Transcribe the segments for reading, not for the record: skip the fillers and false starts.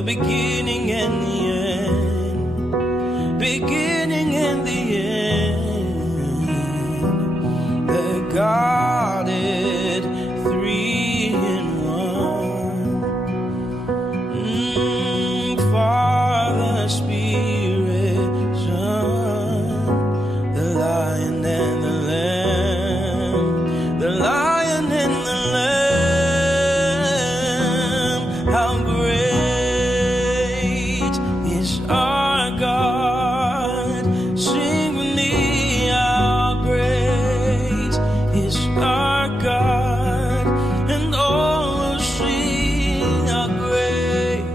the beginning and the end, beginning and the end. The Godhead, three in one. Father, Spirit, Son, the Lion and the Lamb, the Lion and the Lamb. How great is our God? Sing with me, how great is our God? And all will sing, how great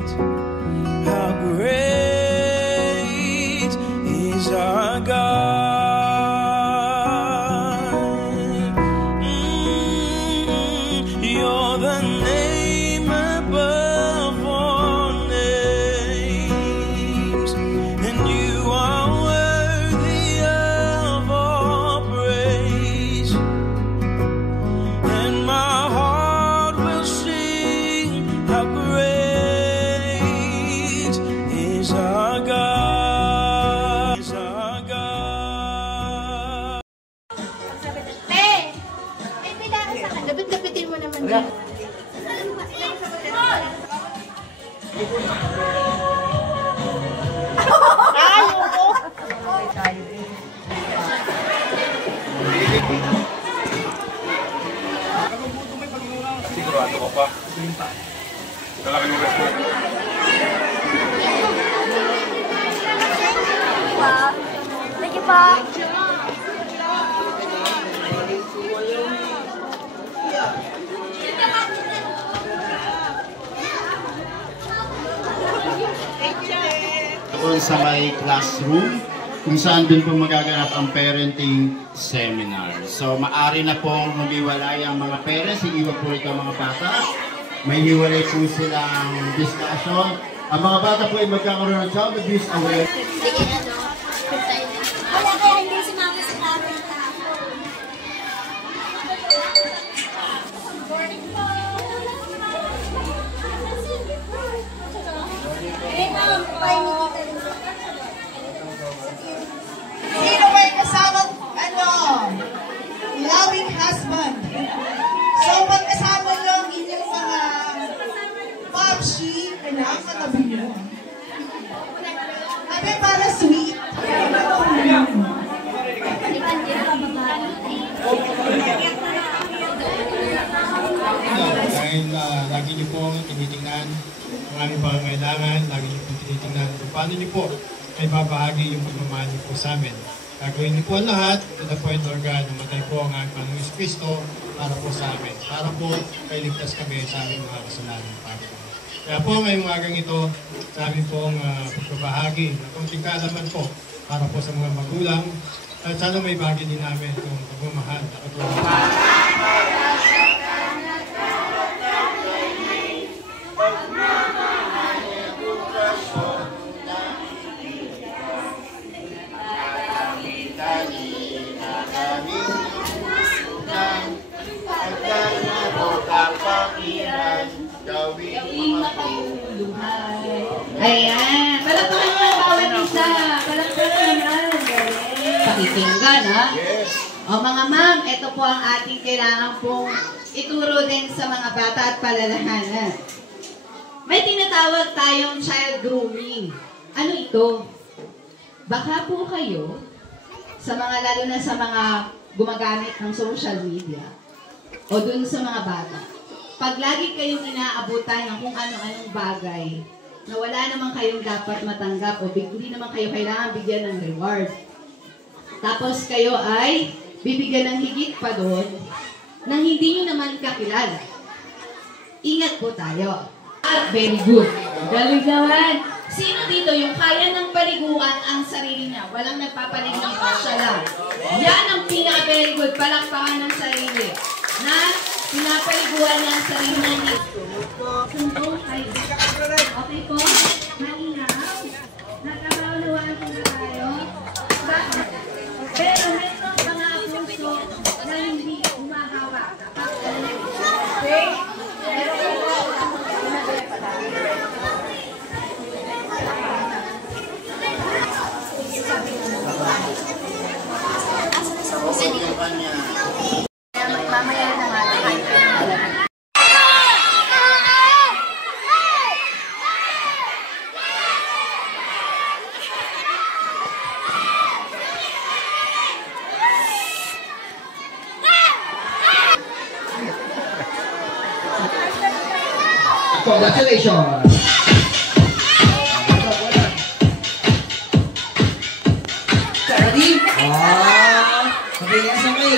is our God. You're the name above all names, and you are worthy of all praise. And my heart will sing, how great is our God, is our God. Lapit-lapitin mo naman yan. Sigurado ka pa. Lalaki ng restaurant. Lagi pa. Doon sa may classroom kung saan doon po magaganap ang parenting seminar. So maaari na pong humiwalay ang mga parents, iiwan po ito ang mga bata. May hiwalay po silang discussion. Ang mga bata po ay magkakaroon ng child abuse awareness. Wala kaya hindi si mama sa camera. Sino ba yung kasamang, loving husband? So, pagkasama nyo ang inyong mga popshi, kailangan katabi nyo. Sabi, para sweet. Dahil lagi niyo po tinitingnan ang aming pangangailangan, lagi niyo po tinitingnan kung paano niyo po ay babahagi yung pagmamahal niyo po sa amin. Gagawin niyo po ang lahat to the point, Lord God, namatay po ang aming Panginoon Kristo para po sa amin. Para po kay ligtas kami sa aming mga kasalanan, Panginoon. Kaya po ngayong umagang ito, sa aming pong pagbabahagi na konting kaalaman po para po sa mga magulang at sana may bahagi din namin itong pagmamahal na katulad. Ayan. Palakpakan mo ang bawat isa. Palakpakan naman. Pakikinggan, ha? Yes. O mga ma'am, ito po ang ating kailangan pong ituro din sa mga bata at palalahanan. May tinatawag tayong child grooming. Ano ito? Baka po kayo, sa mga lalo na sa mga gumagamit ng social media, o dun sa mga bata, pag lagi kayong inaabutan ng kung ano-anong bagay, na wala naman kayong dapat matanggap o hindi naman kayo kailangan bigyan ng reward. Tapos kayo ay bibigyan ng higit pa doon nang hindi nyo naman kakilala. Ingat po tayo. Very good. Galing naman. Sino dito yung kaya ng paliguan ang sarili niya? Walang nagpapaligo, siya lang. Yan ang pinaka-very good. Palakpakan ng sarili. Na pinapaliguan niya ang sarili niya. Okay po? Malinaw? Nagkakaunawaan po na tayo? Pero mayroong mga puso na hindi umahawa. Okay? kanya. Mamaya na nga, kain ko na talaga. Congratulations! Ready? Okay.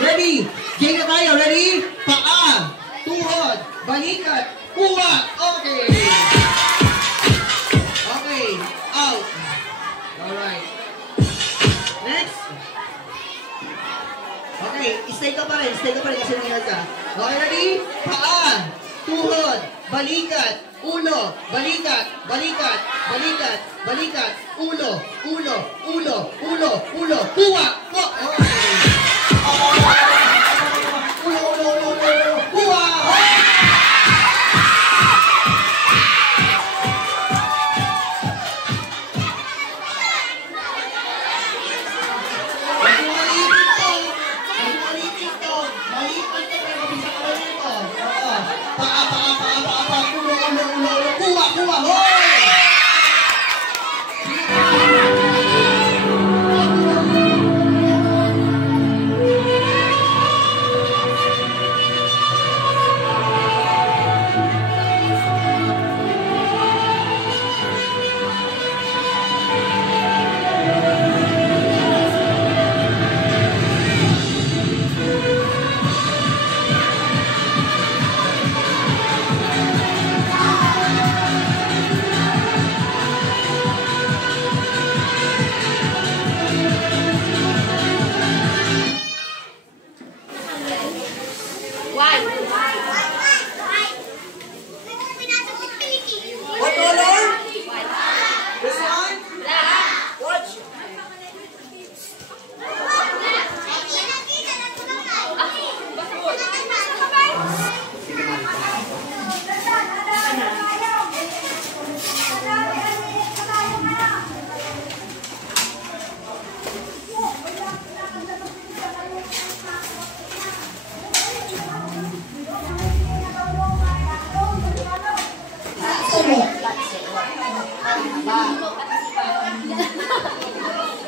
Ready? Game na tayo. Ready? Paa, tuhod, balikat, kuha. Okay. Okay. Out. Alright. Next. Okay. Stay ka pa rin kasi nangyayad ka. Okay, ready? Paa, tuhod, balikat, ulo, balikat, ulo, kuha. Kuha.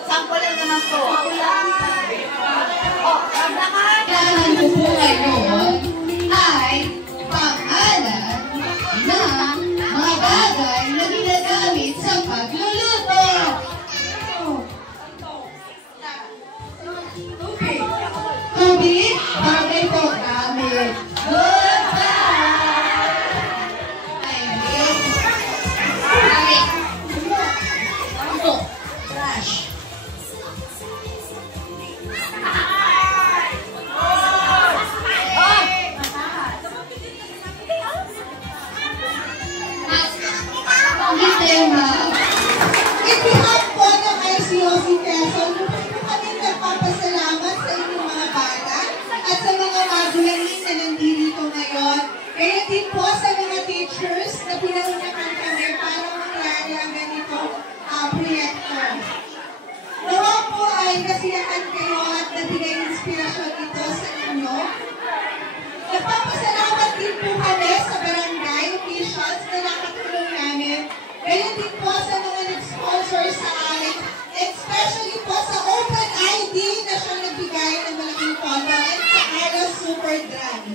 Sample naman po. Kailangan ko po ngayon ay pangalan ng mga bagay na ginagamit sa pagluluto. Tubig, bagay po gamit. Kasiyahan kayo at nabigay inspirasyon ito sa inyo. Nagpapasalamat din po kami sa barangay officials na nakatulong namin. Ganyan din po sa mga nag-sponsor sa amin, especially po sa Open ID na siya nagbigay ng malaking pondo at sa Alas Super Drive.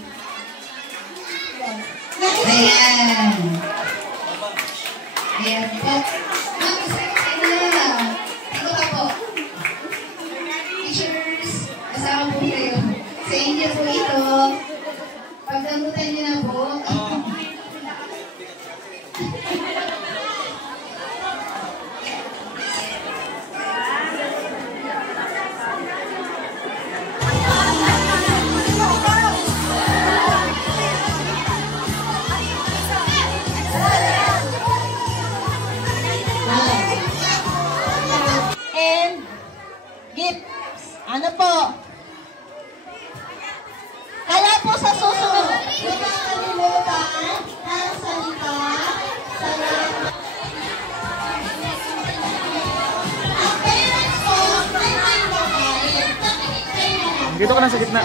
Ayan. Ayan po. Ito pa po. Kasama po kayo. Sa inyo po ito. Pagdamutan niyo na po. And gifts. Ano po? Kaya po sa susunod, huwag nakakalimutan ang salita, salamat. Ang parents po, may makain. Bakit kayo Dito ka lang sa gitna.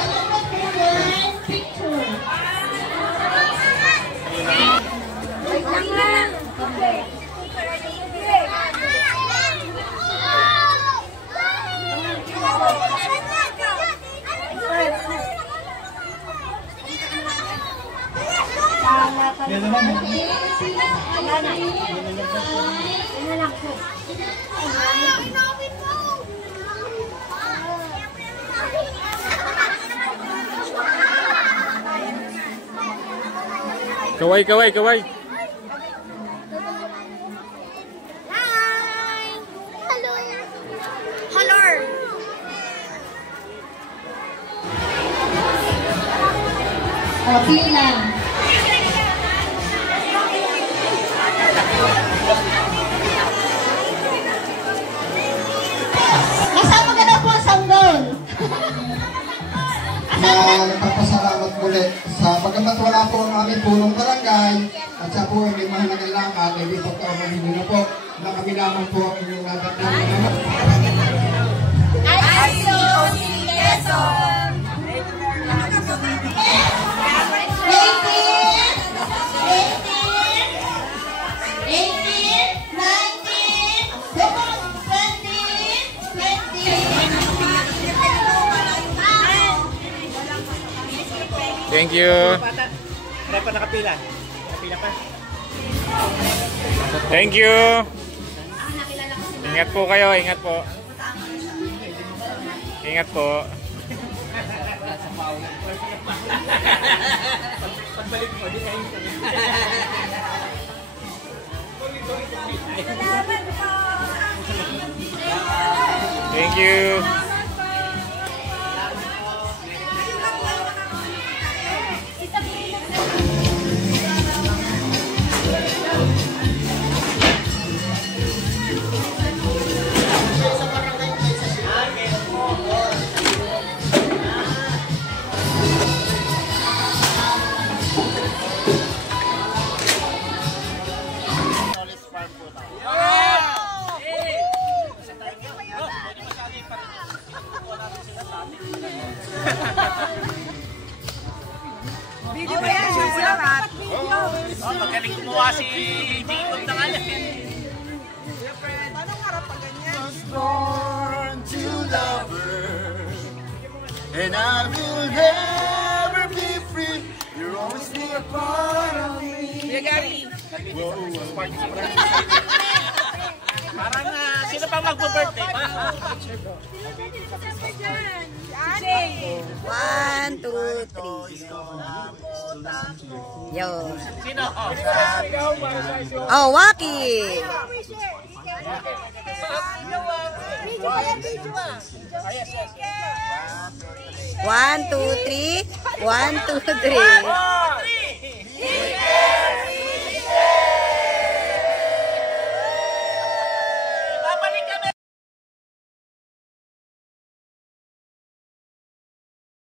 Yan naman. Kaway, kaway, kaway. Hi! Hello! Hello! Okay lang. Kasama ka na po ang sanggol. Nagpapasalamat muli sa pagkamat wala po ang aming punong barangay at sa po ay may mahalagang lakad ay di pagkamahin nyo na po na kami lamang po ang inyong nadatnamin naman. Thank you. Wala pa nakapila. Nakapila pa. Thank you. Ingat po kayo, ingat po. Ingat po. Pagbalik mo, di kayo. Thank you. Video ba yan? Magaling gumawa si Jacob ng alam. Paano harap pa ganyan? Born to love her, and I will never be free. You're always be a part of me. Kuya Gary. Parang sino pa magpo-birthday? One, two, three. Yo. Sino? Oh, Waki. One, two, three. 1, 2, 3.